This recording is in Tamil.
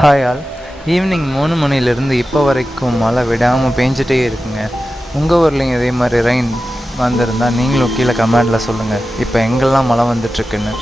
Hi all. ஈவினிங் 3 மணிலேருந்து இப்போ வரைக்கும் மழை விடாமல் பேஞ்சிட்டே இருக்குங்க. உங்கள் ஊர்லேயும் இதே மாதிரி ரெயின் வந்திருந்தால் நீங்களும் கீழே கமெண்டில் சொல்லுங்கள் இப்போ எங்கெல்லாம் மழை வந்துட்டுருக்குன்னு.